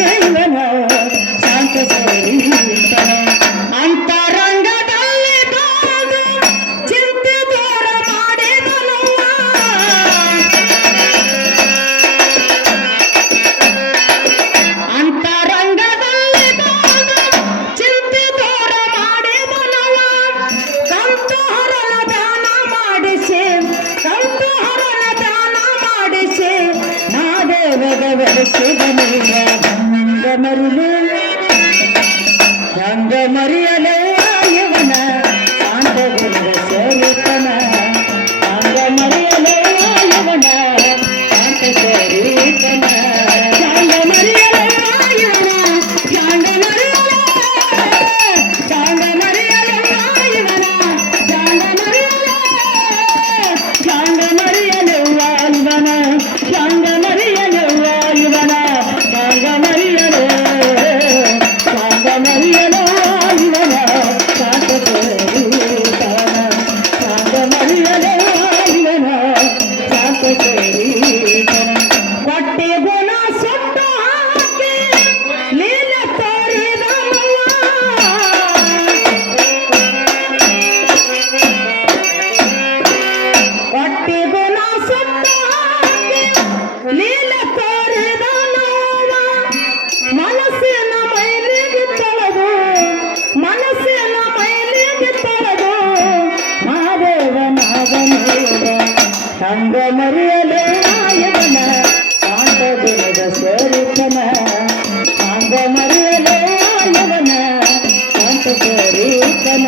வேந்தன ಅಂಗ ಮರೆಯಲೇ ಆಂಡ ಸ್ವರೂಪನ ಅಂಗ ಮರೆಯಲೇ ಆಯವನ ಅಂತ ಸ್ವರೂಪನ